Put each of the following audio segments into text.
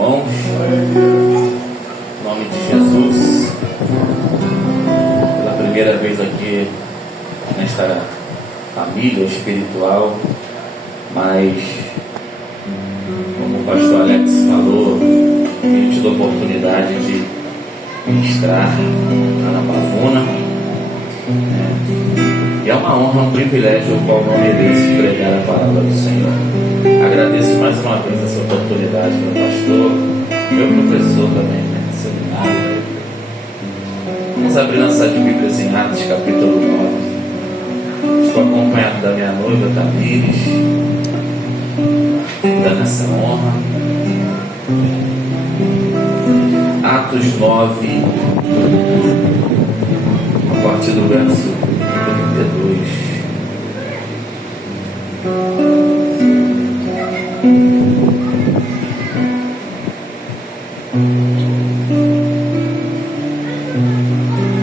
irmãos, em nome de Jesus, pela primeira vez aqui nesta família espiritual, mas como o pastor Alex falou, tenho tido a oportunidade de ministrar lá na Pavuna, e é uma honra, um privilégio o qual não mereço pregar a palavra do Senhor. Agradeço mais uma vez essa oportunidade, meu pastor, meu professor também, seminário. Vamos abrir nossa Bíblia em Atos capítulo 9. Estou acompanhado da minha noiva Tamires, dando essa honra. Atos 9, a partir do verso 32.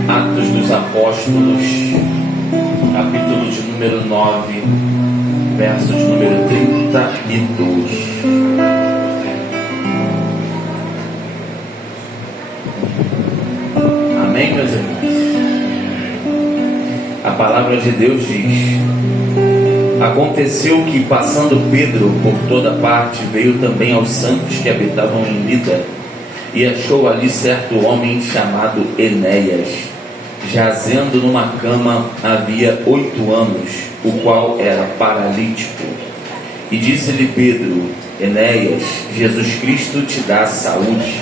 Atos dos Apóstolos, capítulo de número 9, verso de número 32. Amém, meus irmãos? A palavra de Deus diz: aconteceu que, passando Pedro por toda parte, veio também aos santos que habitavam em Lida, e achou ali certo homem chamado Enéas, jazendo numa cama havia 8 anos, o qual era paralítico. E disse-lhe Pedro: Enéas, Jesus Cristo te dá saúde.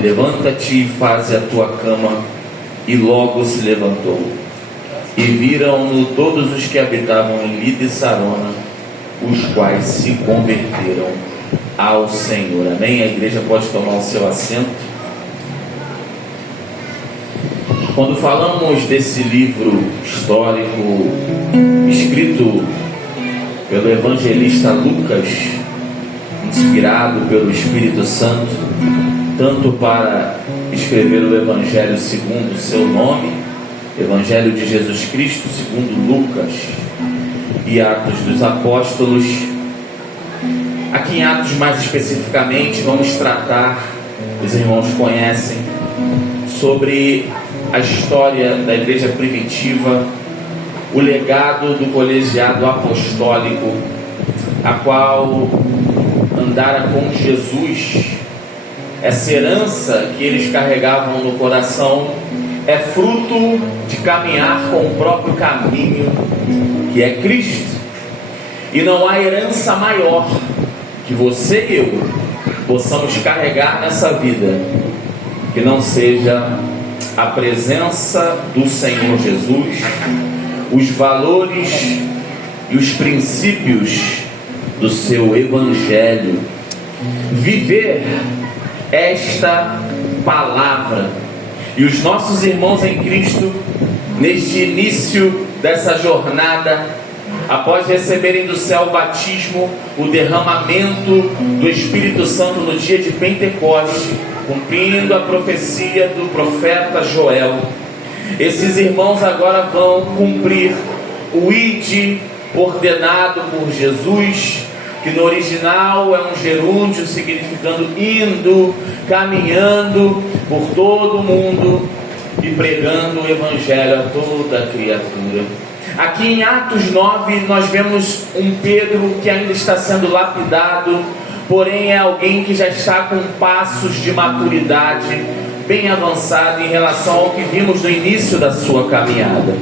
Levanta-te e faze a tua cama. E logo se levantou. E viram-no todos os que habitavam em Lida e Sarona, os quais se converteram ao Senhor. Amém? A igreja pode tomar o seu assento. Quando falamos desse livro histórico escrito pelo evangelista Lucas, inspirado pelo Espírito Santo, tanto para escrever o Evangelho segundo o seu nome, Evangelho de Jesus Cristo segundo Lucas, e Atos dos Apóstolos, aqui em Atos mais especificamente vamos tratar, os irmãos conhecem, sobre a história da igreja primitiva, o legado do colegiado apostólico, a qual andara com Jesus. Essa herança que eles carregavam no coração é fruto de caminhar com o próprio caminho, que é Cristo. E não há herança maior que você e eu possamos carregar nessa vida que não seja a presença do Senhor Jesus, os valores e os princípios do seu Evangelho. Viver esta palavra. E os nossos irmãos em Cristo, neste início dessa jornada, após receberem do céu o batismo, o derramamento do Espírito Santo no dia de Pentecostes, cumprindo a profecia do profeta Joel, esses irmãos agora vão cumprir o ide ordenado por Jesus, que no original é um gerúndio significando indo, caminhando por todo o mundo e pregando o Evangelho a toda criatura. Aqui em Atos 9 nós vemos um Pedro que ainda está sendo lapidado, porém é alguém que já está com passos de maturidade bem avançado em relação ao que vimos no início da sua caminhada.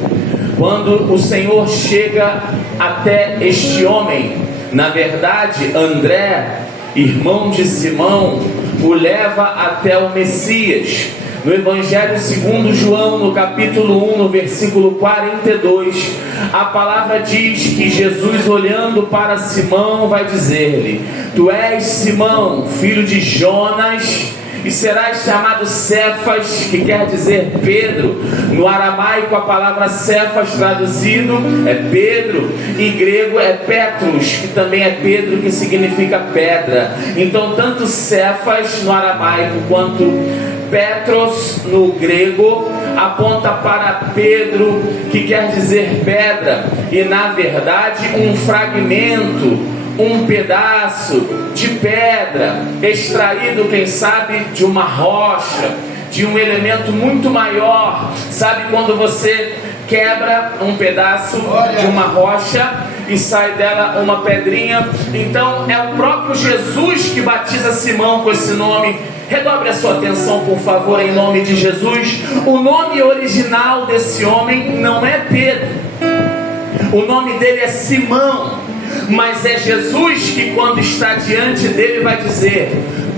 Quando o Senhor chega até este homem, na verdade, André, irmão de Simão, o leva até o Messias. No Evangelho segundo João, no capítulo 1, no versículo 42, a palavra diz que Jesus, olhando para Simão, vai dizer-lhe: Tu és Simão, filho de Jonas, e serás chamado Cefas, que quer dizer Pedro. No aramaico a palavra Cefas traduzido é Pedro, em grego é Petros, que também é Pedro, que significa pedra. Então tanto Cefas no aramaico quanto Petros no grego aponta para Pedro, que quer dizer pedra, e na verdade um fragmento um pedaço de pedra, extraído, quem sabe, de uma rocha, de um elemento muito maior. Sabe quando você quebra um pedaço de uma rocha e sai dela uma pedrinha? Então é o próprio Jesus que batiza Simão com esse nome. Redobre a sua atenção, por favor, em nome de Jesus. O nome original desse homem não é Pedro, o nome dele é Simão. Mas é Jesus que, quando está diante dele, vai dizer: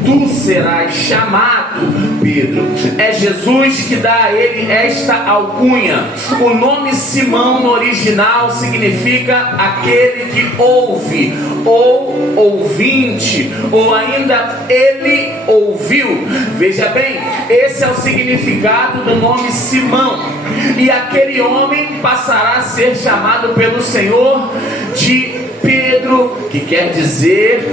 tu serás chamado Pedro. É Jesus que dá a ele esta alcunha. O nome Simão no original significa aquele que ouve, ou ouvinte, ou ainda ele ouviu. Veja bem, esse é o significado do nome Simão. E aquele homem passará a ser chamado pelo Senhor de Pedro, que quer dizer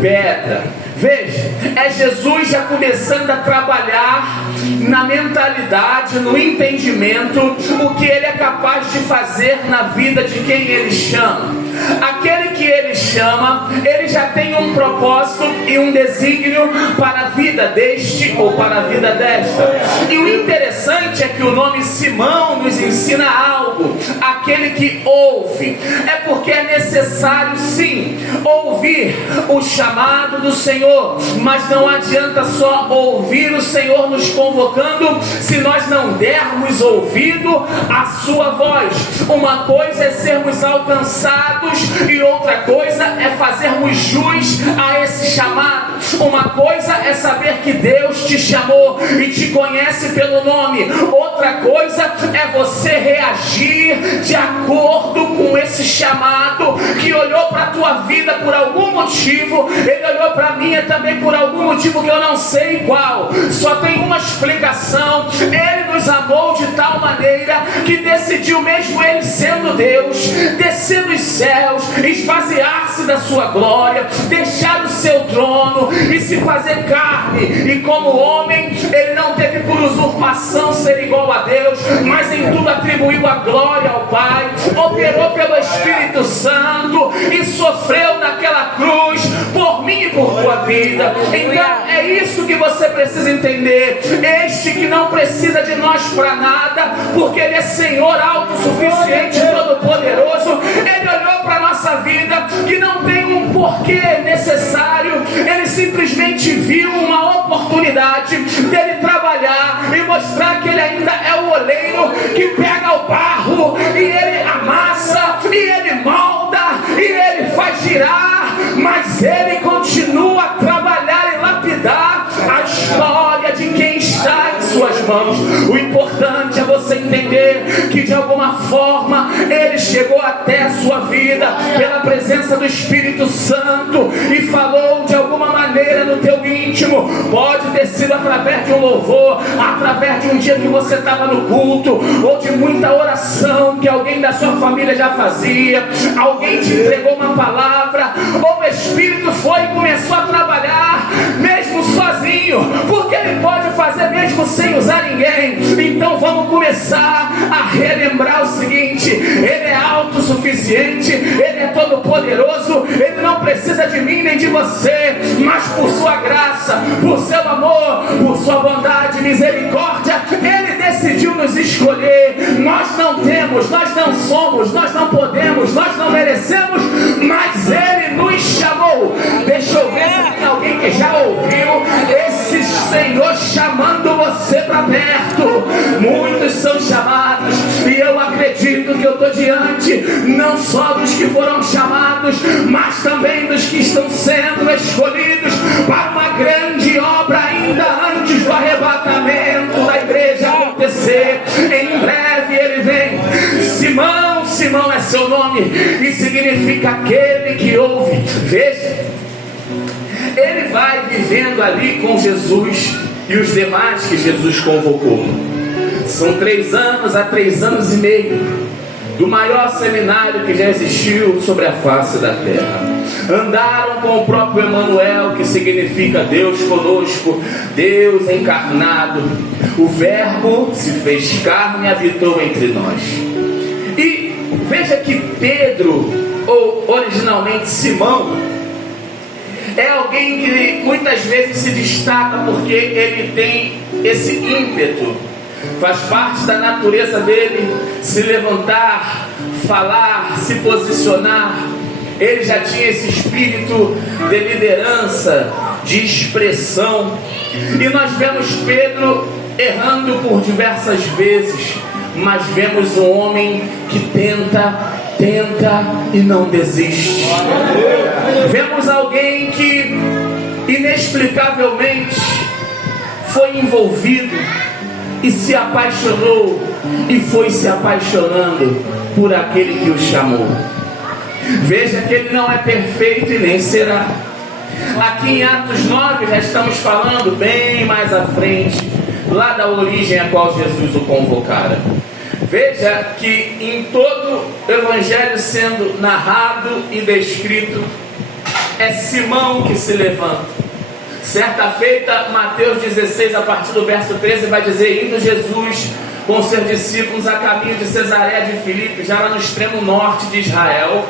pedra. Veja, é Jesus já começando a trabalhar na mentalidade, no entendimento, o que ele é capaz de fazer na vida de quem ele chama. Aquele que ele chama, ele já tem um propósito e um desígnio para a vida deste ou para a vida desta. E o interessante é que o nome Simão nos ensina algo. Aquele que ouve. É porque é necessário, sim, ouvir o chamado do Senhor. Mas não adianta só ouvir o Senhor nos convocando se nós não dermos ouvido à sua voz. Uma coisa é sermos alcançados e outra coisa é fazermos jus a esse chamado. Uma coisa é saber que Deus te chamou e te conhece pelo nome. Outra coisa é você reagir de acordo com esse chamado, que olhou para a tua vida por algum motivo. Ele olhou para a minha também por algum motivo que eu não sei qual. Só tem uma explicação: ele nos amou de tal maneira que decidiu, mesmo ele sendo Deus, descer dos céus, esvaziar-se da sua glória, deixar o seu trono e se fazer carne. E como homem, ele não teve por usurpação ser igual a Deus, mas em tudo atribuiu a glória ao Pai, operou pelo Espírito Santo e sofreu naquela cruz por mim e por tua vida. Então é isso que você precisa entender. Este que não precisa de nós para nada, porque ele é Senhor autossuficiente, todo-poderoso. Ele olhou para a nossa vida, que não tem um porquê necessário. Ele simplesmente viu uma oportunidade dele trabalhar e mostrar que ele ainda é o oleiro que pega o barro e ele amassa e ele molda e ele faz girar, mas ele continua a trabalhar e lapidar a história de quem está em suas mãos. O importante é você entender que de alguma forma ele chegou até a sua vida pela presença do Espírito Santo e falou de alguma maneira no teu íntimo. Pode ter sido através de um louvor, através de um dia que você estava no culto, ou de muita oração que alguém da sua família já fazia, alguém te entregou uma palavra, ou o Espírito foi e começou a trabalhar mesmo sozinho, porque ele pode fazer mesmo sem usar ninguém. Então vamos começar a relembrar o seguinte: ele é autossuficiente, ele é todo poderoso, ele não precisa de mim nem de você, mas por sua graça, por seu amor, por sua bondade e misericórdia, ele decidiu nos escolher. Nós não temos, nós não somos, nós não podemos, nós não merecemos, mas ele nos chamou. Deixa eu ver se tem alguém que já ouviu esse Senhor chamando você para perto. Muitos são chamados, e eu acredito que eu estou diante não só dos que foram chamados, mas também dos que estão sendo escolhidos para uma grande obra ainda antes do arrebatamento da igreja acontecer. Em breve ele vem. Simão, Simão é seu nome e significa aquele que ouve. Veja, ele vai vivendo ali com Jesus e os demais que Jesus convocou. São 3 anos a 3 anos e meio do maior seminário que já existiu sobre a face da terra. Andaram com o próprio Emanuel, que significa Deus conosco, Deus encarnado. O Verbo se fez carne e habitou entre nós. E veja que Pedro, ou originalmente Simão, É alguém que muitas vezes se destaca porque ele tem esse ímpeto. Faz parte da natureza dele se levantar, falar, se posicionar. Ele já tinha esse espírito de liderança, de expressão. E nós vemos Pedro errando por diversas vezes, mas vemos um homem que tenta e não desiste. Vemos alguém que inexplicavelmente foi envolvido e se apaixonou e foi se apaixonando por aquele que o chamou. Veja que ele não é perfeito e nem será. Aqui em Atos 9 já estamos falando bem mais à frente, lá da origem a qual Jesus o convocara. Veja que em todo o Evangelho sendo narrado e descrito, é Simão que se levanta. Certa feita, Mateus 16, a partir do verso 13, vai dizer: indo Jesus com seus discípulos a caminho de Cesareia de Filipe, já lá no extremo norte de Israel,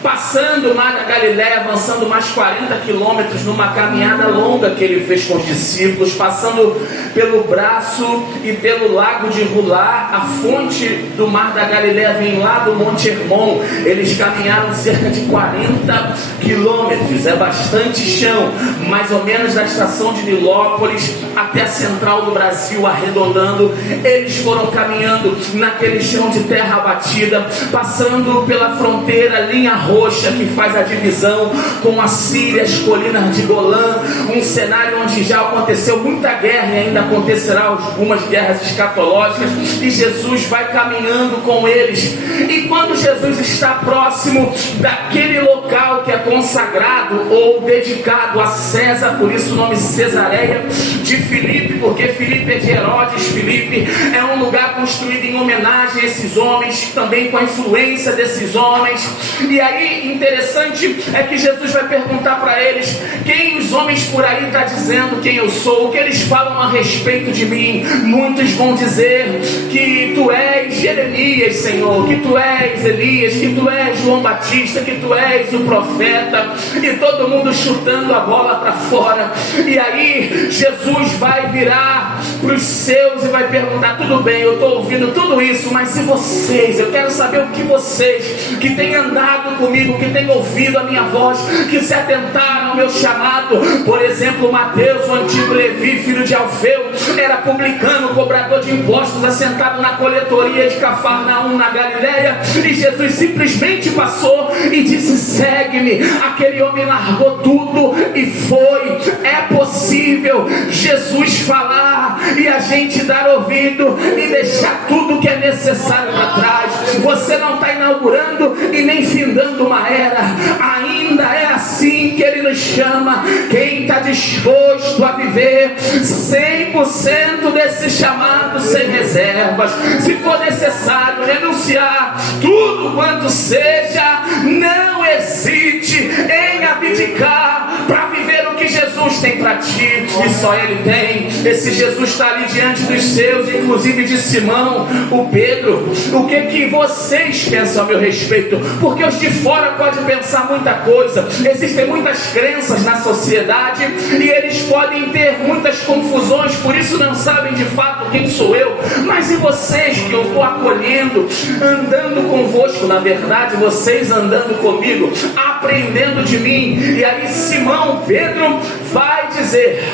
passando o mar da Galileia, avançando mais 40 quilômetros numa caminhada longa que ele fez com os discípulos, passando pelo braço e pelo lago de Rulá. A fonte do mar da Galileia vem lá do Monte Hermon. Eles caminharam cerca de 40 quilômetros, é bastante chão, mais ou menos da estação de Nilópolis até a central do Brasil, arredondando. Eles foram caminhando naquele chão de terra batida, passando pela fronteira, linha roxa que faz a divisão com a Síria, as colinas de Golã, um cenário onde já aconteceu muita guerra e ainda acontecerá algumas guerras escatológicas, e Jesus vai caminhando com eles. E quando Jesus está próximo daquele local que é consagrado ou dedicado a César, por isso o nome Cesareia de Filipe, porque Filipe é de Herodes. Filipe é um lugar construído em homenagem a esses homens, também com a influência desses homens. E aí interessante é que Jesus vai perguntar para eles: quem os homens por aí estão dizendo quem eu sou? O que eles falam a respeito de mim? Muitos vão dizer que tu és Jeremias, Senhor, que tu és Elias, que tu és João Batista, que tu és o profeta. E todo mundo chutando a bola para fora. E aí Jesus vai virar para os seus e vai perguntar: tudo bem, eu estou ouvindo tudo isso, mas se vocês, eu quero saber o que vocês que têm andado comigo, que têm ouvido a minha voz, que se atentaram ao meu chamado. Por exemplo, Mateus, o antigo Levi, filho de Alfeu, era publicano, cobrador de impostos, assentado na coletoria de Cafarnaum, na Galileia, e Jesus simplesmente passou e disse: segue-me. Aquele homem largou tudo e foi. É possível Jesus falar e a gente dar ouvido e deixar tudo que é necessário para trás. Você não está inaugurando e nem findando uma era. Ainda é assim que Ele nos chama. Quem está disposto a viver 100% desse chamado sem reservas, se for necessário renunciar tudo quanto seja, não hesite em abdicar para viver o que Jesus tem para ti, e só Ele tem. Esse Jesus está ali diante dos seus, inclusive de Simão, o Pedro. O que vocês pensam a meu respeito? Porque os de fora podem pensar muita coisa. Existem muitas crenças na sociedade e eles podem ter muitas confusões, por isso não sabem de fato quem sou eu. Mas e vocês que eu estou acolhendo, andando convosco, na verdade vocês andando comigo, aprendendo de mim? E aí Simão, Pedro, vai dizer: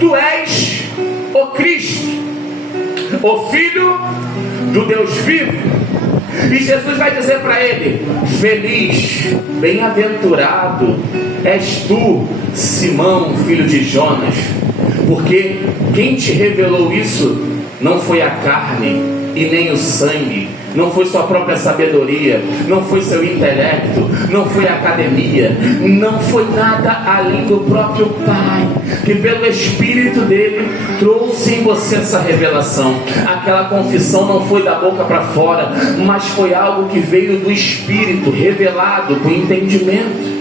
tu és o Cristo, o Filho do Deus vivo. E Jesus vai dizer para ele: feliz, bem-aventurado és tu, Simão, filho de Jonas, porque quem te revelou isso não foi a carne e nem o sangue, não foi sua própria sabedoria, não foi seu intelecto, não foi a academia, não foi nada além do próprio Pai, que pelo Espírito dele trouxe em você essa revelação. Aquela confissão não foi da boca para fora, mas foi algo que veio do Espírito, revelado com entendimento.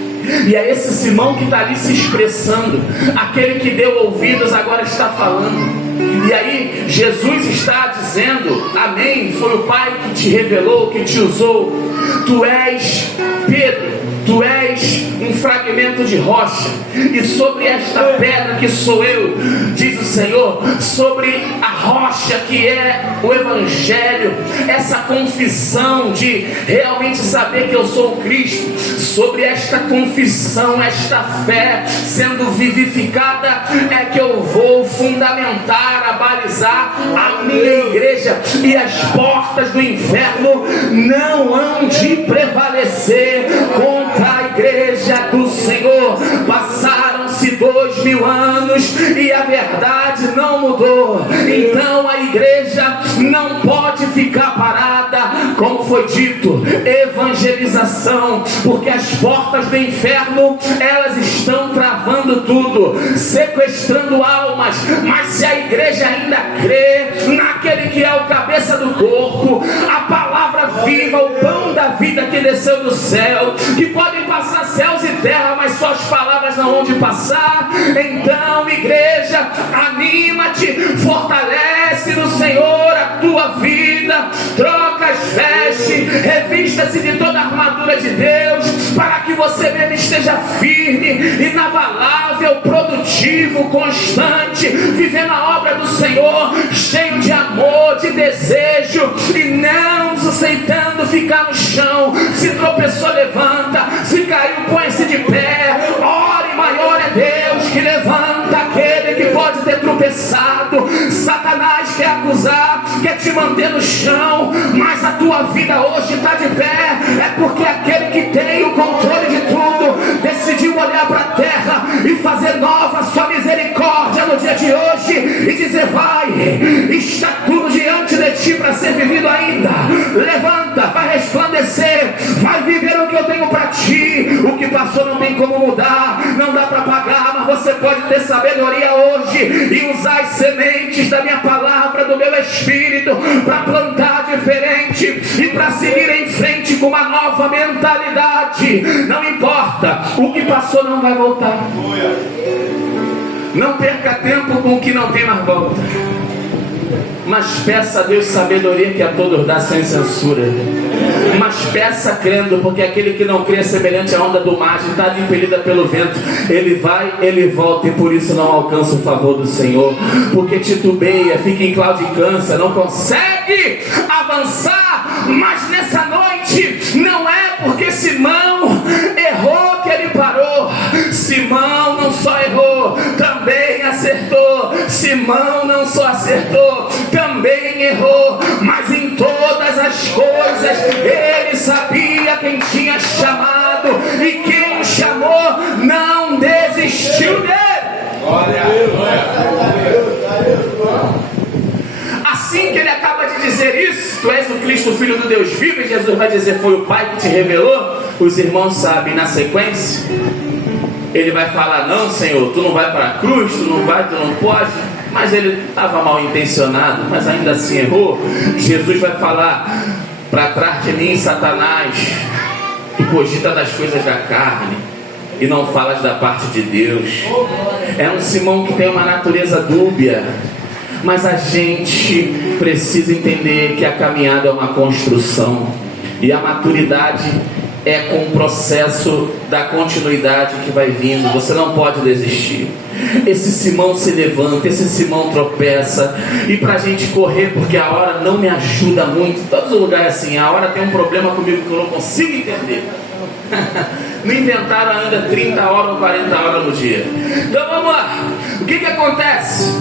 E é esse Simão que está ali se expressando. Aquele que deu ouvidos agora está falando. E aí Jesus está dizendo, amém, foi o Pai que te revelou, que te usou. Tu és Pedro, tu és um fragmento de rocha, e sobre esta pedra que sou eu, diz o Senhor, sobre a rocha que é o Evangelho, essa confissão de realmente saber que eu sou o Cristo, sobre esta confissão, esta fé sendo vivificada, é que eu vou fundamentar, abalizar a minha igreja, e as portas do inferno não hão de prevalecer contra a igreja do Senhor. Passaram-se 2000 anos e a verdade não mudou. Então a igreja não pode ficar parada, como foi dito, evangelização, porque as portas do inferno, elas estão travando tudo, sequestrando almas. Mas se a igreja ainda crê naquele que é o cabeça do corpo, a palavra viva, o pão da vida que desceu do céu, que podem passar céus e terra, mas suas palavras não vão de passar. Então, igreja, anima-te, fortalece no Senhor a tua vida, troca as vestes, revista-se de toda a armadura de Deus, para que você mesmo esteja firme, inabalável, produtivo, constante, vivendo a obra do Senhor, cheio de amor, de desejo, e não aceitando ficar no chão. Se tropeçou, levanta, se caiu, põe-se de pé. Ore, maior é Deus que levanta aquele que pode ter tropeçado. Satanás quer acusar, quer te manter no chão, mas a tua vida hoje está de pé, é porque aquele que tem o controle de tudo decidiu olhar para a terra e fazer nova sua misericórdia no dia de hoje, e dizer: vai, está tudo diante de ti para ser vivido ainda. Levanta, vai resplandecer, vai viver o que eu tenho para ti. O que passou não tem como mudar, não dá para pagar, mas você pode ter sabedoria hoje e usar as sementes da minha palavra, do meu Espírito, para plantar diferente e para seguir em frente com uma nova mentalidade. Não importa, o que passou não vai voltar. Não perca tempo com o que não tem mais volta, mas peça a Deus sabedoria, que a todos dá sem censura. Mas peça crendo, porque aquele que não crê é semelhante à onda do mar, agitada e impelida pelo vento. Ele vai, ele volta, e por isso não alcança o favor do Senhor, porque titubeia, fica em claudicância, não consegue avançar. Mas nessa noite não é porque Simão errou que ele parou. Simão não só errou, também acertou. Simão não só acertou, também errou. Mas em todas as coisas ele sabia quem tinha chamado, e quem o chamou não desistiu dele. Assim que ele acaba de dizer isso: tu és o Cristo, o Filho do Deus vivo, e Jesus vai dizer: foi o Pai que te revelou. Os irmãos sabem, na sequência ele vai falar: não, Senhor, tu não vai para a cruz, tu não vai, tu não pode. Mas ele estava mal intencionado, mas ainda assim errou. Jesus vai falar: para trás de mim, Satanás, tu cogita das coisas da carne e não falas da parte de Deus. É um Simão que tem uma natureza dúbia, mas a gente precisa entender que a caminhada é uma construção, e a maturidade é com o processo da continuidade que vai vindo. Você não pode desistir. Esse Simão se levanta, esse Simão tropeça, e para a gente correr, porque a hora não me ajuda muito. Em todos os lugares assim, a hora tem um problema comigo que eu não consigo entender. Não inventaram ainda 30 horas ou 40 horas no dia. Então vamos lá. O que acontece?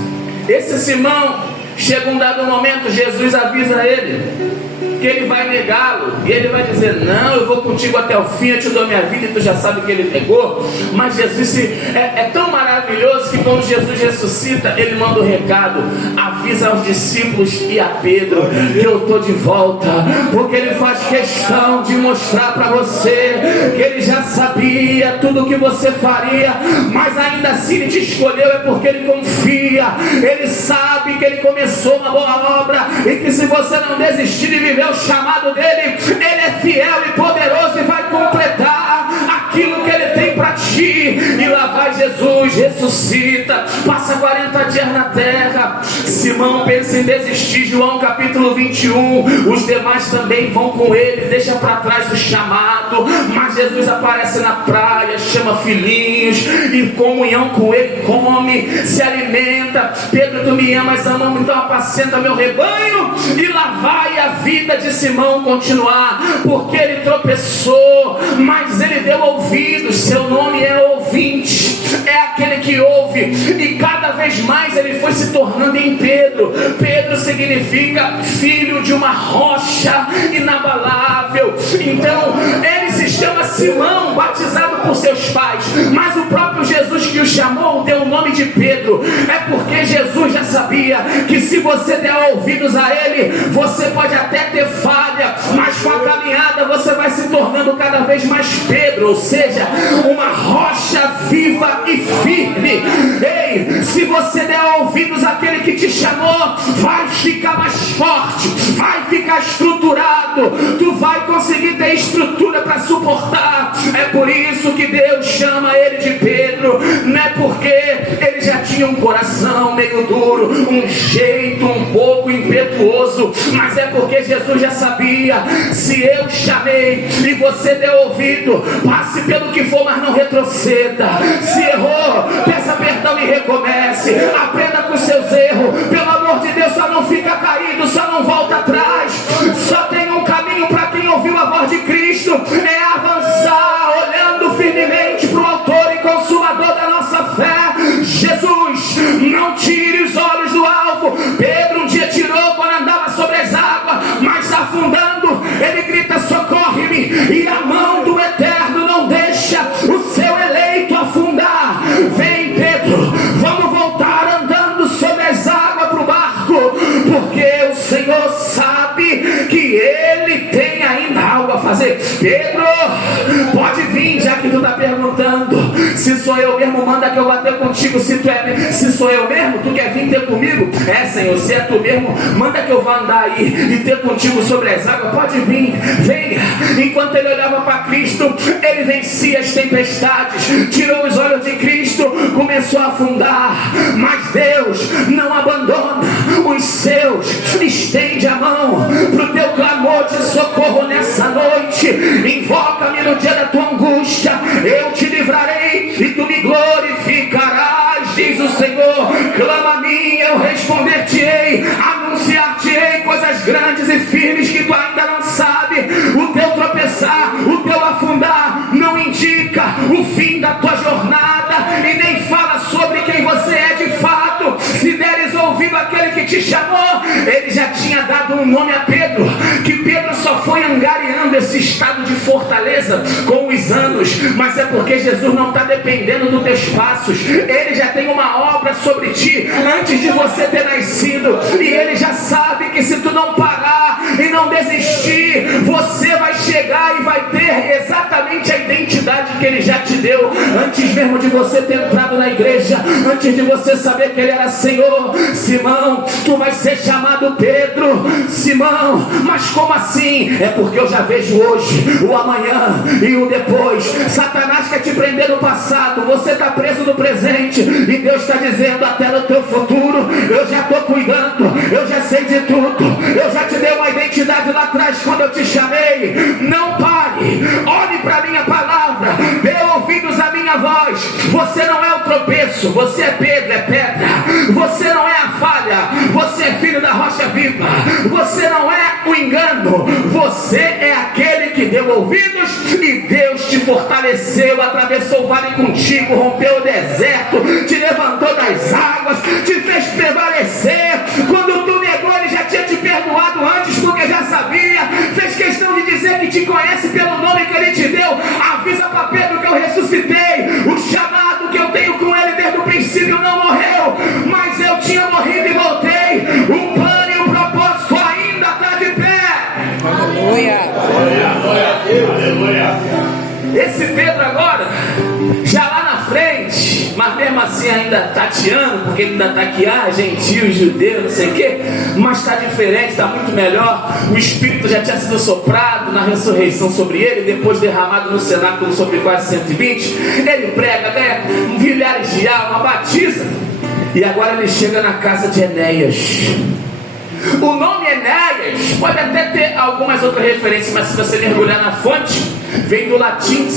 Esse Simão, chega um dado momento, Jesus avisa ele que ele vai negá-lo, e ele vai dizer: não, eu vou contigo até o fim, eu te dou minha vida. E tu já sabe que ele negou. Mas Jesus é tão maravilhoso que quando Jesus ressuscita, ele manda o recado, avisa aos discípulos e a Pedro que eu estou de volta, porque ele faz questão de mostrar para você que ele já sabia tudo o que você faria, mas ainda assim ele te escolheu. É porque ele confia, ele sabe que ele começou uma boa obra, e que se você não desistir de viver o chamado dele, ele é fiel e poderoso e vai completar aquilo que ele tem para ti. E lá vai Jesus ressuscita, passa 40 dias na terra. Simão pensa em desistir, João capítulo 21, os demais também vão com ele, deixa para trás o chamado, mas Jesus aparece na praia, chama filhinhos, em comunhão com ele, come, se alimenta. Pedro, tu me amas, amo, então apacenta meu rebanho. E lá vai a vida de Simão continuar, porque ele tropeçou, mas ele deu ouvidos. Seu nome é ouvinte, é aquele que ouve, e cada vez mais ele foi se tornando em Pedro. Pedro significa filho de uma rocha inabalável. Então ele se chama Simão, batizado por seus pais, mas o próprio Jesus que o chamou deu o nome de Pedro. É porque Jesus já sabia que se você der ouvidos a ele, você pode até ter falha, mas com a caminhada você vai se tornando cada vez mais Pedro, ou seja, uma rocha viva e firme. Ei, se você der ouvidos àquele que te chamou, vai ficar mais forte, vai ficar estruturado, tu vai conseguir ter estrutura para suportar. É por isso que Deus chama ele de Pedro, não é porque ele já tinha um coração meio duro, um jeito um pouco impetuoso, mas é porque Jesus já sabia: se eu chamei e você deu ouvido, passe pelo que for, mas não retroceda. Se errou, peça perdão e recomece, aprenda com seus erros, pelo amor de Deus, só não fica caído, só não volta atrás. Só tem um caminho para quem ouviu a voz de Cristo, é avançar, olhando firmemente para o autor e consumador da nossa fé, Jesus. Não tire os olhos do alvo. Pedro um dia tirou quando andava sobre as águas, mas afundando, ele grita: socorre-me, e a mão do Eterno não deixa o seu eleito afundar. Vem, Pedro, vamos voltar andando sobre as águas para o barco, porque o Senhor sabe que ele tem ainda algo a fazer. Pedro, pode vir, já que tu está perguntando. Se sou eu mesmo, manda que eu vá ter contigo. Se sou eu mesmo, tu quer vir ter comigo? É, Senhor, se é tu mesmo, manda que eu vá andar aí e ter contigo sobre as águas. Pode vir, venha. Enquanto ele olhava para Cristo, ele vencia as tempestades, tirou os olhos de Cristo, começou a afundar. Mas Deus não abandona os seus, estende a mão para o teu clamor de socorro nessa noite. Invoca-me no dia da tua angústia, eu te livrarei e tu me glorificarás, diz o Senhor. Clama a mim, eu responder-te-ei, anunciar-te-ei coisas grandes e firmes que tu ainda não sabe. O teu tropeçar, o teu afundar não indica o fim da tua jornada e nem fala sobre quem você é de fato. Se deres ouvido àquele que te chamou, ele já tinha dado um nome a Pedro, que Pedro só foi angariando esse estado de fortaleza com os anos, mas é porque Jesus não está dependendo dos teus passos. Ele já tem uma obra sobre ti antes de você ter nascido, e ele já sabe que se tu não parar e não desistir, você vai chegar e vai ter exatamente a identidade que ele já te deu antes mesmo de você ter entrado na igreja, antes de você saber que ele era Senhor. Simão, tu vai ser chamado Pedro. Simão, mas como assim? É porque eu já vejo hoje, o amanhã e o depois. Satanás quer te prender no passado, você está preso no presente, e Deus está dizendo: até no teu futuro eu já estou cuidando, eu já sei de tudo, eu já te dei uma identidade lá atrás quando eu te chamei. Não pare, olhe para a minha palavra, dê ouvidos à minha voz. Você não é o tropeço, você é Pedro, é pedra. Você não é a falha, você é filho da rocha viva. Você não é o engano, você é aquele que deu ouvidos e Deus te fortaleceu, atravessou o vale contigo, rompeu o deserto, te levantou das águas, te fez prevalecer. Quando tu negou, ele já tinha te perdoado antes, porque já sabia. Fez questão de dizer que te conhece pelo nome que ele te deu. Avisa para Pedro que eu ressuscitei. O chamado que eu tenho com ele desde o princípio não morreu, mas eu tinha morrido e voltei. O plano e o propósito ainda está de pé. Aleluia. Esse Pedro agora, já lá na frente, mas mesmo assim ainda tateando, porque ele ainda está aqui, gentil, judeu, não sei o quê, mas está diferente, está muito melhor. O Espírito já tinha sido soprado na ressurreição sobre ele, depois derramado no cenáculo sobre quase 120. Ele prega, ganha milhares de almas, batiza, e agora ele chega na casa de Enéas. O nome Enéas pode até ter algumas outras referências, mas se você mergulhar na fonte, vem do latim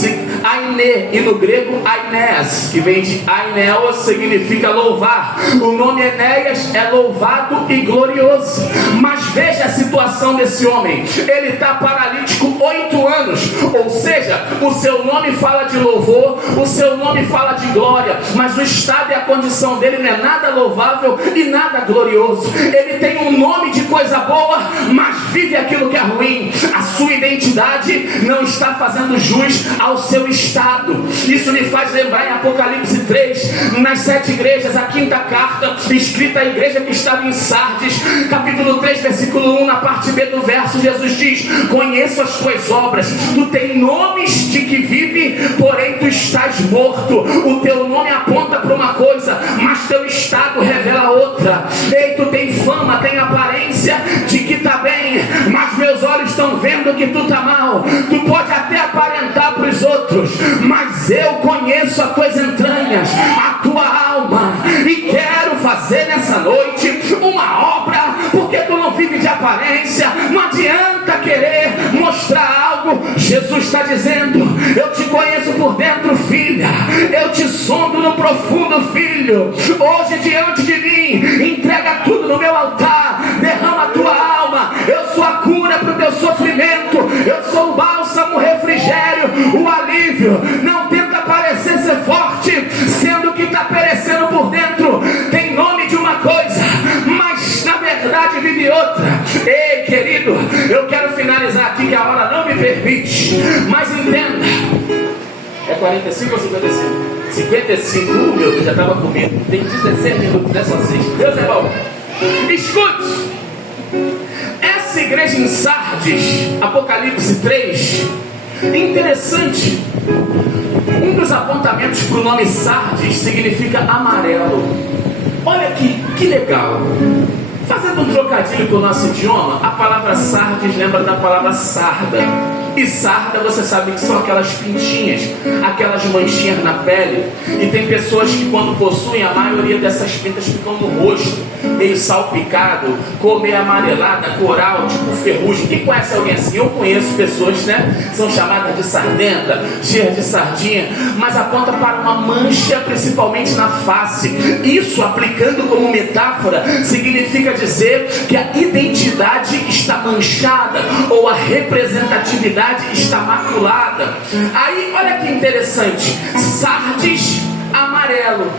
aine, e no grego aineas, que vem de aineos, significa louvar. O nome Enéas é louvado e glorioso. Mas veja a situação desse homem. Ele está paralítico 8 anos, ou seja, o seu nome fala de louvor, o seu nome fala de glória, mas o estado e a condição dele não é nada louvável e nada glorioso. Ele tem um nome de coisa boa, mas vive aquilo que é ruim. A sua identidade não está fazendo jus ao seu estado. Isso me faz lembrar em Apocalipse 3, nas 7 igrejas, a 5ª carta escrita à igreja que estava em Sardes, capítulo 3, versículo 1, na parte B do verso, Jesus diz: conheço as tuas obras, tu tens nomes de que vive, porém tu estás morto. O teu nome aponta para uma coisa, mas teu estado revela outra. Ei, tu tem fama, tem aparência de que está bem, mas meus olhos estão vendo que tu está mal. Tu pode até aparentar para os outros, mas eu conheço as tuas entranhas, a tua alma, e quero fazer nessa noite uma obra, porque tu não vive de aparência. Não adianta querer mostrar algo. Jesus está dizendo: eu te conheço por dentro, filha, eu te sondo no profundo, filho. Hoje diante de mim, entrega tudo no meu altar, derrama a tua alma. Eu sou a cura para o teu sofrimento, eu sou o bálsamo, o refrigério, o alívio. Não tenta parecer ser forte, sendo que está perecendo por dentro. Tem nome de uma coisa, mas na verdade vive outra. Ei, querido, eu quero finalizar aqui, que a hora não me permite, mas entenda. É 45 ou 55? 55, meu Deus, já estava comigo. Tem 16 minutos, é só 6. Deus é bom. Escute. Essa igreja em Sardes, Apocalipse 3, interessante. Um dos apontamentos para o nome Sardes significa amarelo. Olha que legal. Fazendo um trocadilho com o nosso idioma, a palavra Sardes lembra da palavra sarda. E sarda, você sabe que são aquelas pintinhas, aquelas manchinhas na pele. E tem pessoas que, quando possuem, a maioria dessas pintas ficam no rosto, meio salpicado, cor meio amarelada, coral, tipo ferrugem. Quem conhece alguém assim? Eu conheço pessoas, né? São chamadas de sardenta, cheias de sardinha, mas aponta para uma mancha, principalmente na face. Isso, aplicando como metáfora, significa dizer que a identidade está manchada, ou a representatividade está maculada. Aí, olha que interessante. Sardes amarelo.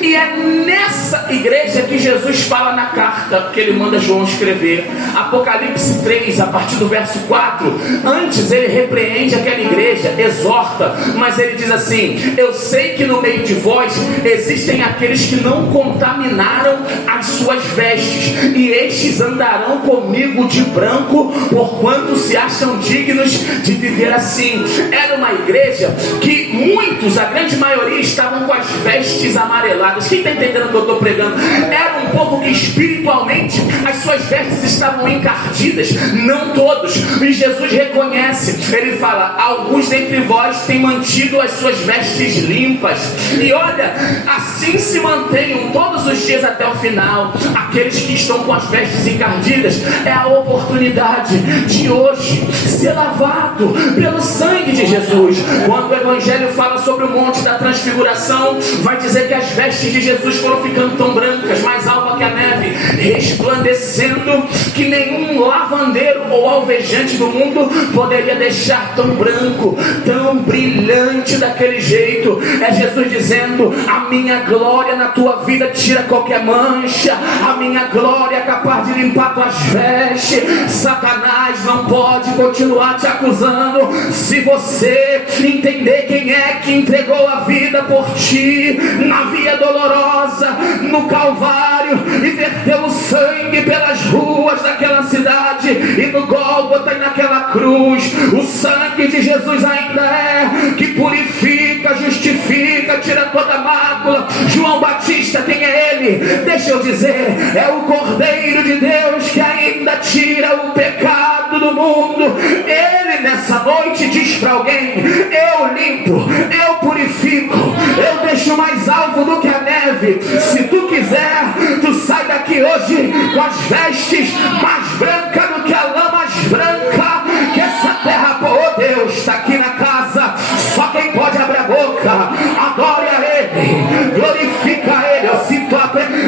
E é nessa igreja que Jesus fala na carta que ele manda João escrever. Apocalipse 3, a partir do verso 4. Antes ele repreende aquela igreja, exorta, mas ele diz assim: eu sei que no meio de vós existem aqueles que não contaminaram as suas vestes, e estes andarão comigo de branco, porquanto se acham dignos de viver assim. Era uma igreja que muitos, a grande maioria, estavam com as vestes amareladas. Quem está entendendo o que eu estou pregando? Era um povo que espiritualmente as suas vestes estavam encardidas. Não todos. E Jesus reconhece. Ele fala: alguns dentre vós têm mantido as suas vestes limpas. E olha, assim se mantenham todos os dias até o final. Aqueles que estão com as vestes encardidas, é a oportunidade de hoje ser lavado pelo sangue de Jesus. Quando o Evangelho fala sobre o Monte da Transfiguração, vai dizer que as vestes de Jesus foram ficando tão brancas, mais alva que a neve, resplandecendo, que nenhum lavandeiro ou alvejante do mundo poderia deixar tão branco, tão brilhante daquele jeito. É Jesus dizendo: a minha glória na tua vida tira qualquer mancha, a minha glória é capaz de limpar tuas vestes. Satanás não pode continuar te acusando se você entender quem é que entregou a vida por ti na via dolorosa, no Calvário, e verteu o sangue pelas ruas daquela cidade, e no Gólgota e naquela cruz. O sangue de Jesus ainda é que purifica, justifica, tira toda mágoa, João Batista, quem é ele? Deixa eu dizer, é o Cordeiro de Deus que ainda tira o pecado do mundo. Ele nessa noite diz para alguém: eu limpo, eu purifico, eu deixo mais alvo do que a neve. Se tu quiser, tu sai daqui hoje com as vestes mais brancas do que a lã mais branca que essa terra. Oh Deus, está aqui na casa, só quem pode abrir a boca. Adore a Ele, glorifica a Ele. Eu sinto o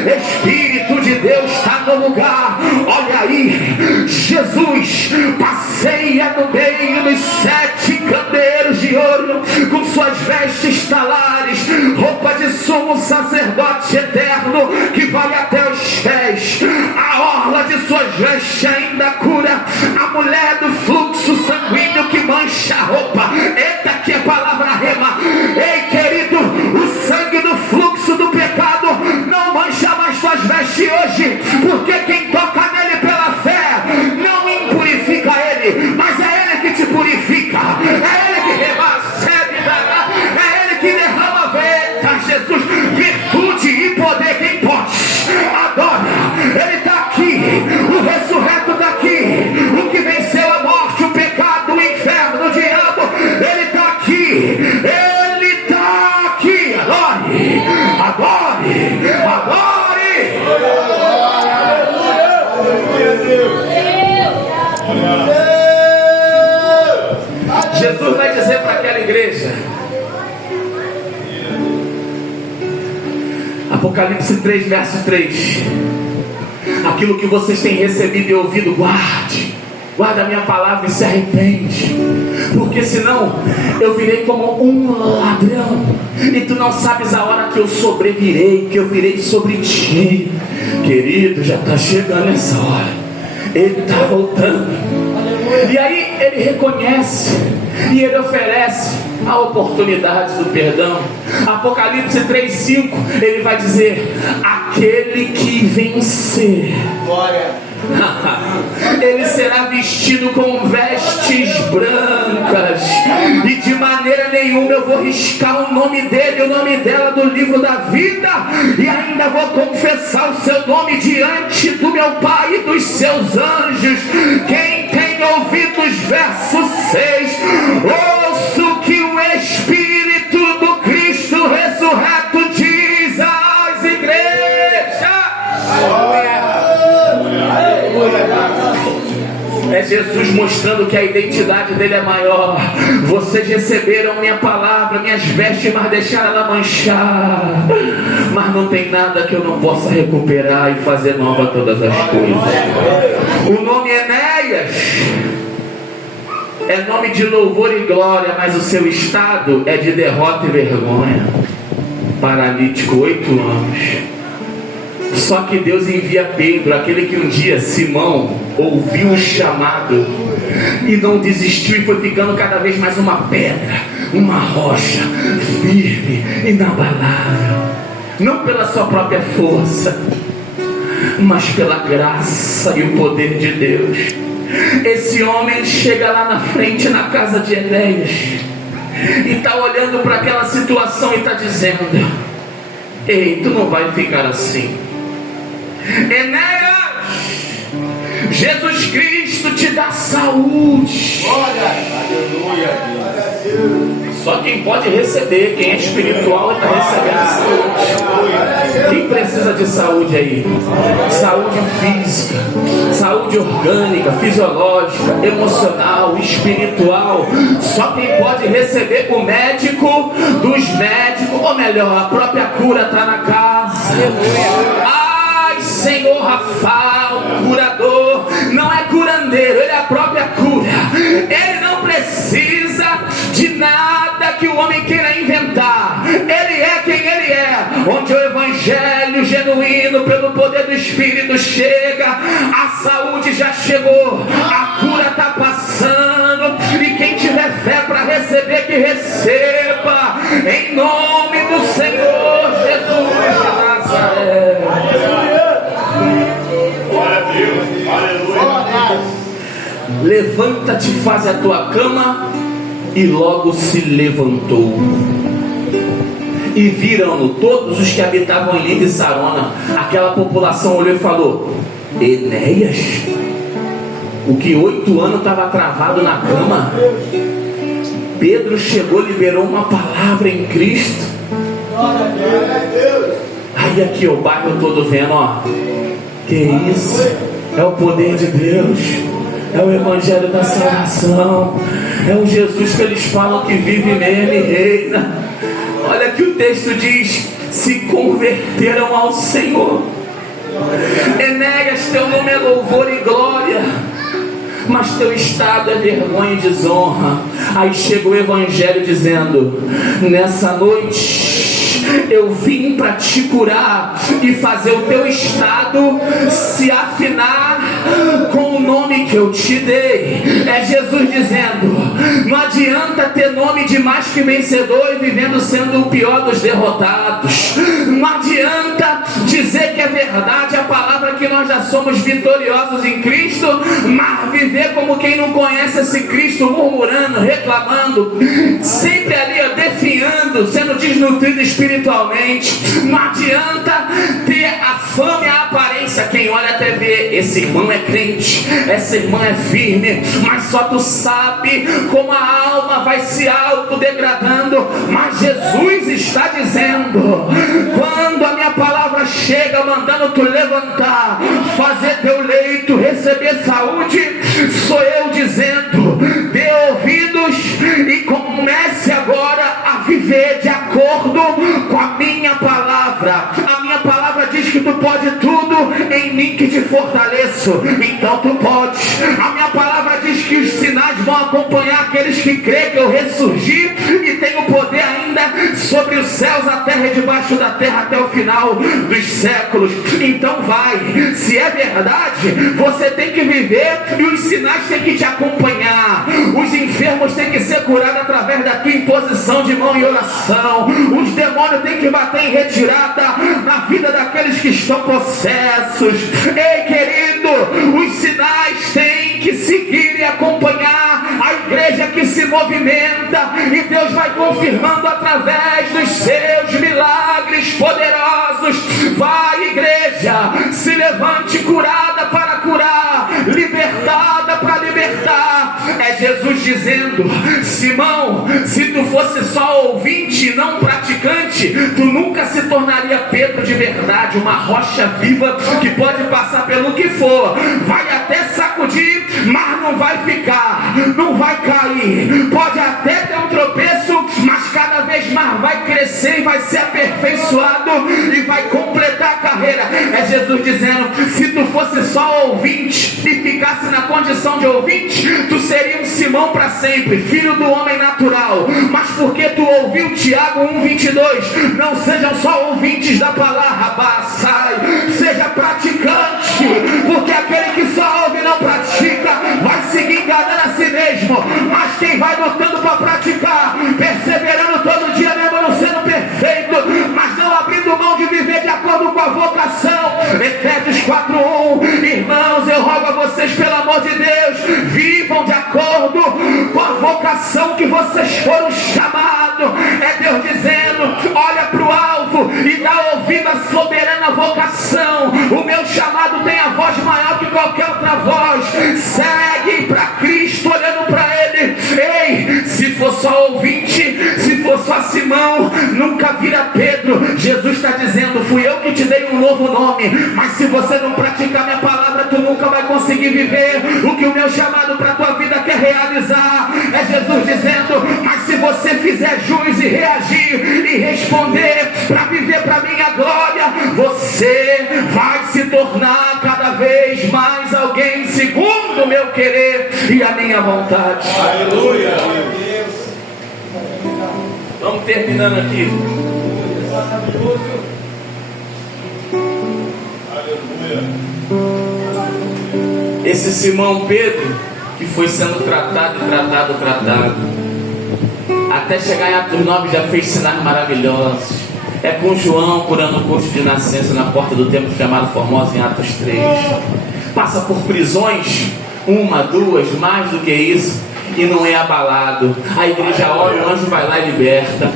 Espírito de Deus está no lugar. Olha aí, Jesus passeia no meio dos 7 candeiros de ouro, com suas vestes talares, roupa de sumo sacerdote eterno que vai até os pés. A orla de suas vestes ainda cura a mulher do fluxo sanguíneo que mancha a roupa. Eita, que é palavra rema. Ei, querido, o sangue do fluxo do pecado não mancha mais suas vestes hoje, porque quem toca nele pela fé não impurifica ele, mas é ele que te purifica, é ele que recebe, é ele que derrama veta. Jesus, virtude e poder, quem pode? Adora, ele está aqui, o ressurreto está aqui, o que venceu a morte, o pecado, o inferno, o diabo, ele está aqui, ele está aqui. Adore, adore, adore. Jesus vai dizer para aquela igreja, Apocalipse 3, verso 3: aquilo que vocês têm recebido e ouvido, guarda a minha palavra e se arrepende, porque senão eu virei como um ladrão, e tu não sabes a hora que eu sobrevirei, que eu virei sobre ti. Querido, já está chegando essa hora, ele está voltando. E aí ele reconhece e ele oferece a oportunidade do perdão. Apocalipse 3:5, ele vai dizer: aquele que vencer, ele será vestido com vestes brancas, e de maneira nenhuma eu vou riscar o nome dele, o nome dela do livro da vida, e ainda vou confessar o seu nome diante do meu Pai e dos seus anjos. Quem tem ouvidos, verso 6, ouça o que o Espírito do Cristo ressurreto diz às igrejas. É Jesus mostrando que a identidade dele é maior. Vocês receberam minha palavra, minhas vestes, mas deixaram ela manchar. Mas não tem nada que eu não possa recuperar e fazer nova todas as coisas. O nome Enéas é nome de louvor e glória, mas o seu estado é de derrota e vergonha. Paralítico, 8 anos. Só que Deus envia Pedro, aquele que um dia Simão ouviu o chamado e não desistiu, e foi ficando cada vez mais uma pedra, uma rocha firme, inabalável, não pela sua própria força, mas pela graça e o poder de Deus. Esse homem chega lá na frente, na casa de Enéas, e está olhando para aquela situação e está dizendo: ei, tu não vai ficar assim. Enéas, Jesus Cristo te dá saúde. Só quem pode receber, quem é espiritual, está recebendo saúde. Quem precisa de saúde aí? Saúde física, saúde orgânica, fisiológica, emocional, espiritual. Só quem pode receber, o médico dos médicos, ou melhor, a própria cura está na casa. Senhor Rafa, o curador, não é curandeiro, ele é a própria cura. Ele não precisa de nada que o homem queira inventar. Ele é quem ele é. Onde o evangelho genuíno pelo poder do Espírito chega, a saúde já chegou, a cura está passando, e quem tiver fé para receber, que receba, em nome do Senhor Jesus de Nazaré. Levanta-te, faz a tua cama. E logo se levantou. e viram-no todos os que habitavam em Lida e Sarona. Aquela população olhou e falou: Enéas, o que 8 anos estava travado na cama, Pedro chegou, liberou uma palavra em Cristo. Aí aqui o bairro todo vendo, ó, que isso? É o poder de Deus, é o evangelho da salvação, é o Jesus que eles falam que vive nele e reina. Olha que o texto diz: se converteram ao Senhor. Enéas, teu nome é louvor e glória, mas teu estado é vergonha e desonra. Aí chega o evangelho dizendo: nessa noite eu vim para te curar e fazer o teu estado se afinar com o nome que eu te dei. É Jesus dizendo: não adianta ter nome de mais que vencedor e vivendo sendo o pior dos derrotados. Não adianta dizer que é verdade a palavra que nós já somos vitoriosos em Cristo, mas viver como quem não conhece esse Cristo, murmurando, reclamando, sempre ali definhando, sendo desnutrido espiritualmente. Não adianta ter a fama e a aparência. Quem olha até vê: esse irmão é crente, essa irmã é firme, mas só tu sabe como a alma vai se autodegradando. Mas Jesus está dizendo: quando a minha palavra chega mandando tu levantar, fazer teu leito, receber saúde, sou eu dizendo: dê ouvidos e comece agora a viver de acordo com a minha palavra. A minha palavra diz que tu pode tudo em mim que te fortaleço. Então tu pode. A minha palavra diz que os sinais vão acompanhar aqueles que creem que eu ressurgi e tenho poder ainda sobre os céus, a terra e debaixo da terra até o final dos séculos. Então vai. Se é verdade, você tem que viver e os sinais têm que te acompanhar. Os enfermos têm que ser curados através da tua imposição de mão e oração. Os demônios têm que bater em retirada na vida daqueles que estão possessos. Ei, querido, os sinais têm que seguir e acompanhar a igreja que se movimenta, e Deus vai confirmando através dos seus milagres poderosos. Vai, igreja, se levante curada para curar, libertada para libertar. É Jesus dizendo: Simão, se tu fosse só ouvinte e não praticante, tu nunca se tornaria Pedro de verdade, uma rocha viva que pode passar pelo que for, vai até sacudir, mas não vai ficar, não vai cair, pode até ter um tropeço, mas cada vez mais vai crescer e vai ser aperfeiçoado e vai completar a carreira. É Jesus dizendo: se tu fosse só ouvinte e ficasse na condição de ouvinte, tu seria um Simão para sempre, filho do homem natural. Mas porque tu ouviu Tiago 1:22, não sejam só ouvintes da palavra, seja praticante, porque aquele que só ouve e não pratica vai seguir enganando a si mesmo. Mas quem vai lutando para praticar, perseverando todo dia, mesmo não sendo perfeito, mas não abrindo mão de viver de acordo com a vocação. Efésios 4:1. Irmãos, eu rogo a vocês, pelo amor de Deus, vivam de acordo com a vocação que vocês foram chamados. É Deus dizendo: olha para o alvo e dá ouvido à soberana vocação. O meu chamado tem a voz maior que qualquer outra voz. Segue para Cristo, olhando para Ele. Ei, se for só ouvinte, se for só Simão, nunca vira Pedro. Jesus está dizendo: fui eu que te dei um novo nome, mas se você não praticar minha palavra, tu nunca vai conseguir viver o que o meu chamado para a tua vida quer realizar. É Jesus dizendo: mas se você fizer jus e reagir e responder para viver para minha glória, você vai se tornar cada vez mais alguém segundo o meu querer e a minha vontade. Aleluia. Vamos terminando aqui. Esse Simão Pedro, que foi sendo tratado, até chegar em Atos 9 já fez sinais maravilhosos. É com João curando o posto de nascença na porta do templo chamado Formosa em Atos 3. Passa por prisões, 1, 2, mais do que isso, e não é abalado. A igreja ora, o anjo vai lá e liberta.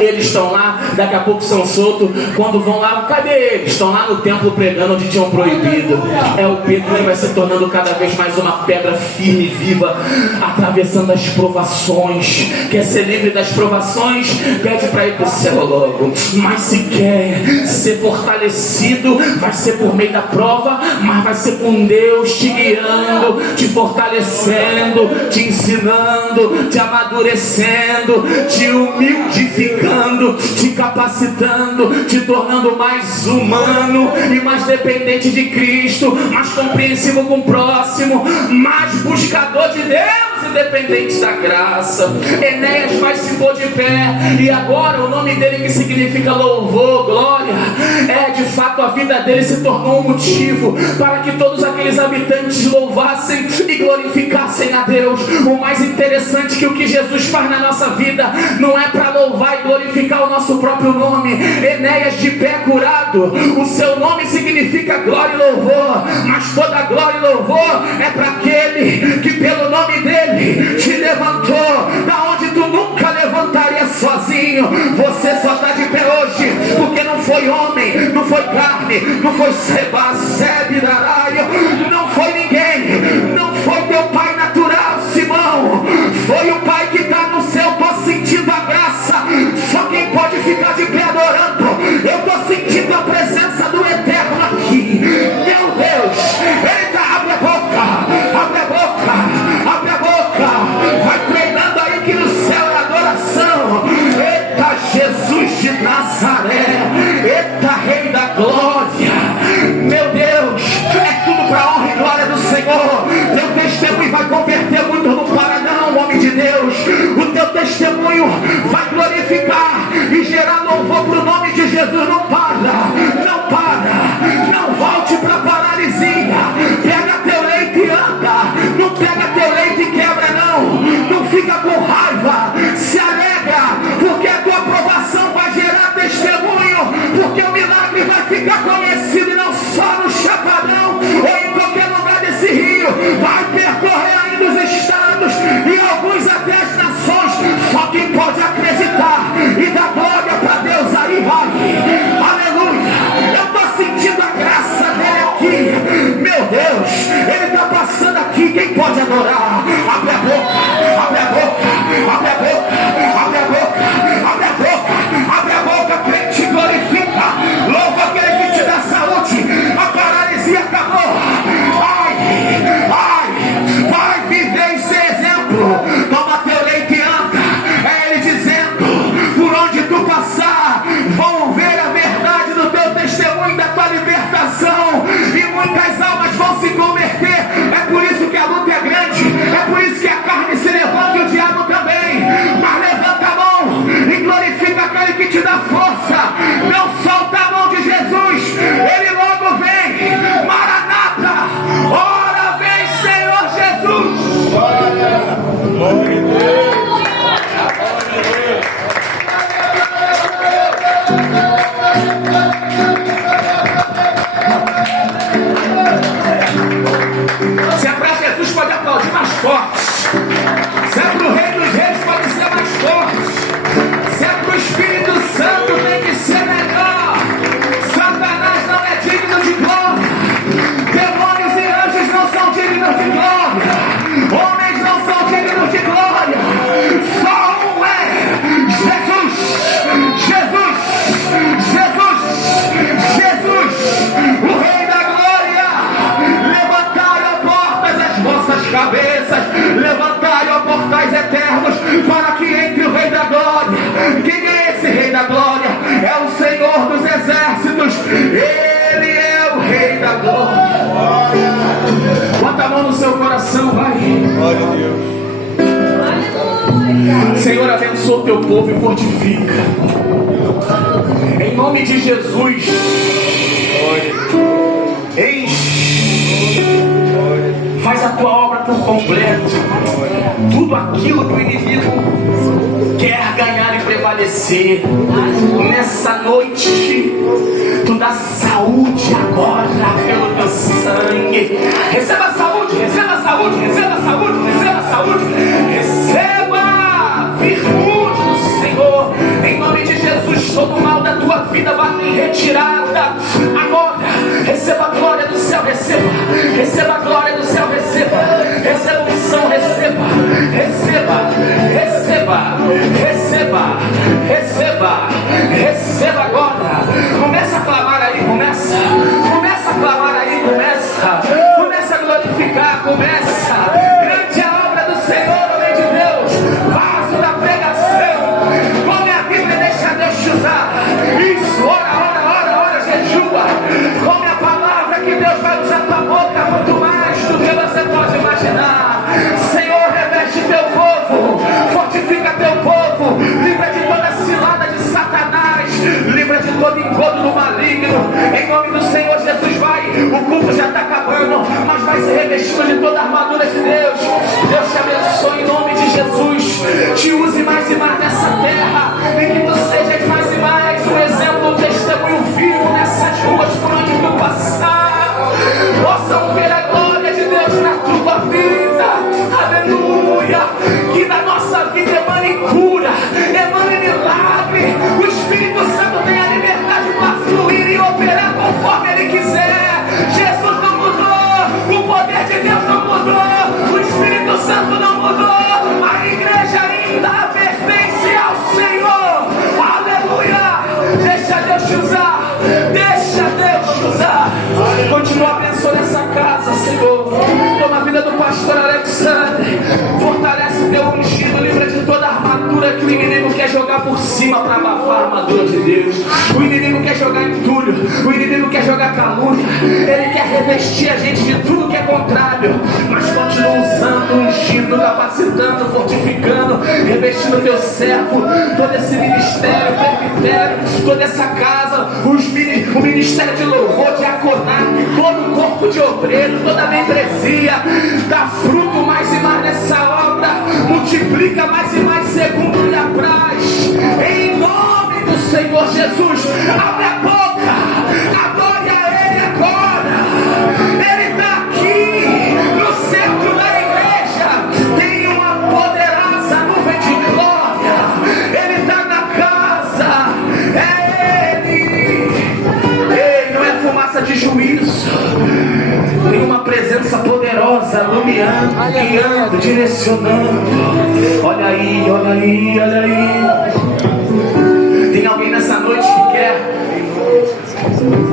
Eles estão lá, daqui a pouco são soltos. Quando vão lá, cadê eles? Estão lá no templo pregando onde tinham proibido. É o Pedro que vai se tornando cada vez mais uma pedra firme e viva, atravessando as provações. Quer ser livre das provações? Pede para ir para o céu logo. Mas se quer ser fortalecido, vai ser por meio da prova, mas vai ser com Deus te guiando, te fortalecendo, te ensinando, te amadurecendo, te humildificando, te capacitando, te tornando mais humano e mais dependente de Cristo, mais compreensivo com o próximo, mais buscador de Deus e dependente da graça. Enéas vai se pôr de pé, e agora o nome dele, que significa louvor, glória, de fato a vida dele se tornou um motivo para que todos aqueles habitantes louvassem e glorificassem a Deus. O mais interessante é que o que Jesus faz na nossa vida não é para louvar e glorificar o nosso próprio nome. Enéas de pé curado, o seu nome significa glória e louvor, mas toda glória e louvor é para aquele que pelo nome dele te levantou da onde tu nunca levantaria sozinho. Você só está de pé hoje porque não foi homem, não foi carne, não foi Sebidaraio, não foi ninguém, não foi teu pai natural, Simão, foi o pai que está no céu. Estou sentindo a graça, só quem pode ficar de pé adorando. Eu estou sentindo a presença do Eterno aqui, meu Deus. Eita, abre a boca, abre a boca, abre a boca, vai treinando aí que no céu é adoração. Eita, Jesus de Nazaré, eita, Rei da Glória, meu Deus, é tudo para a honra e glória do Senhor. Teu testemunho vai converter muito, não para não, homem de Deus. O teu testemunho vai glorificar e gerar louvor para o nome de Jesus. Não para, não para, não volte para a paralisia. Pega teu leite e anda, não pega teu leite e quebra não. Não fica com raiva, se alegra, porque a tua aprovação vai gerar testemunho, porque o milagre vai ficar conhecido, e não só no Chapadão ou em qualquer lugar desse rio, vai percorrer ainda os estados e alguns até as nações. Só quem pode acreditar e dar glória para Deus aí vai. Aleluia, eu estou sentindo a graça dele aqui, meu Deus, ele está passando aqui. Quem pode adorar? Abre a boca, abre a boca, abre a boca, abre a boca, abre a boca, abre a boca, crente, glorifica, louva aquele que te dá saúde. A paralisia acabou. Ai, ai, vai viver e ser exemplo. Toma teu leite e anda. É ele dizendo: por onde tu passar, vão ver a verdade do teu testemunho, da tua libertação, e muitas almas vão se converter. É por isso que a luta é grande, é por isso que a carne se levanta e o diabo também. Mas levanta a mão e glorifica aquele que te dá força. Não solta a mão de Jesus, ele logo vem. Maranata, ora vem, Senhor Jesus. Glória a Deus. Se é para Jesus, pode aplaudir mais forte. Se é para o Rei dos Reis, pode ser mais forte. Se é para o Espírito Santo, tem que ser melhor. Satanás não é digno de glória. Demônios e anjos não são dignos de glória. Homens não são dignos de glória. Só um é Jesus. Jesus. Jesus. Jesus. O Rei da Glória. Levantai, ó portas, as vossas cabeças. Levantai, ó portais eternos, para que entre o Rei da Glória. Quem é esse Rei da Glória? É o Senhor dos Exércitos. Ele é o Rei da Glória. Bota a mão no seu coração, vai. Glória a Deus. Senhor, abençoa o teu povo e fortifica. Em nome de Jesus. Faz a tua obra por completo. Tudo aquilo que o inimigo quer ganhar e prevalecer, nessa noite tu dá saúde agora pelo teu sangue. Receba saúde, receba saúde, receba saúde, receba saúde, receba virtude do Senhor, em nome Agora, receba a glória do céu, receba a glória do céu, receba a unção, receba agora. Começa a clamar aí, começa a clamar aí, começa a glorificar, começa. Grande é a obra do Senhor, homem de Deus, vaso da pregação. Come a Bíblia e deixa Deus te usar. Isso, ora, jejua. Come a palavra que Deus vai usar tua boca muito mais do que você pode imaginar. Senhor, reveste teu povo, fortifica teu povo, livra de toda cilada de Satanás, livra de todo engodo do maligno. Em nome do Senhor Jesus, vai. O culto já está acabando, mas vai se revestindo de toda a armadura de Deus. Deus te abençoe em nome de Jesus. Te use mais e mais nessa terra, e que tu sejas mais e mais um exemplo, um testemunho vivo nessas ruas por onde tu passar. Possam ver a glória de Deus na tua vida. Aleluia. Que na nossa vida emane cura, emane milagre. O Espírito Santo tem a liberdade para fluir e operar conforme Ele quiser. Jesus não mudou, o poder de Deus não mudou, o Espírito Santo não mudou. A igreja ainda pertence ao Senhor. Aleluia. Deixa Deus te usar, deixa Deus te usar. Continua abençoando essa casa, Senhor. Toma a vida do pastor Alexandre, fortalece teu ungido, livra de toda a armadura que o inimigo quer jogar por cima para abafar a armadura de Deus. O inimigo quer jogar entulho, o inimigo quer jogar calúnia, ele quer revestir a gente de tudo que é contrário, mas continua usando, ungindo, capacitando, fortificando, revestindo teu servo, todo esse ministério, presbitério, toda essa casa, o ministério de louvor, diaconato, todo o corpo de obreiro, toda a membresia. Dá fruto mais e mais nessa obra, multiplica mais e mais segundo lhe apraz. Em nome do Senhor Jesus, abre a boca, adore a Ele agora. Ele está aqui no centro da igreja, tem uma poderosa nuvem de glória. Ele está na casa, é Ele. Ei, não é fumaça de juízo, tem uma presença poderosa, iluminando, guiando, direcionando. Olha aí, olha aí, olha aí. Tem alguém nessa noite que quer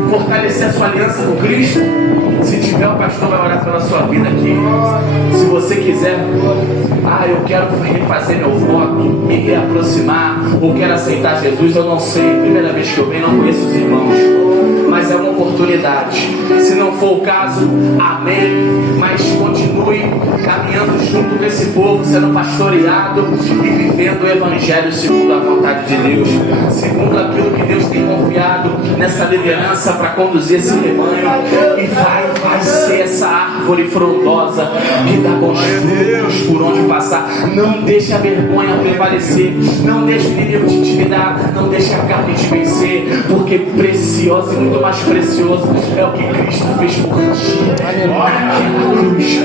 fortalecer a sua aliança com Cristo? Se tiver, o pastor vai orar pela sua vida aqui. Se você quiser, eu quero refazer meu voto, me reaproximar, ou quero aceitar Jesus, eu não sei, primeira vez que eu venho, não conheço os irmãos, mas é uma oportunidade. Se não for o caso, amém, mas continue caminhando junto com esse povo, sendo pastoreado e vivendo o evangelho segundo a vontade de Deus, segundo aquilo que Deus tem confiado nessa liderança para conduzir esse rebanho, e vai ser essa árvore frondosa que dá bons frutos por onde passar. Não deixe a vergonha prevalecer, não deixe o inimigo te intimidar, não deixe a carne te vencer, porque precioso e muito mais precioso é o que Cristo fez por ti. Naquela cruz,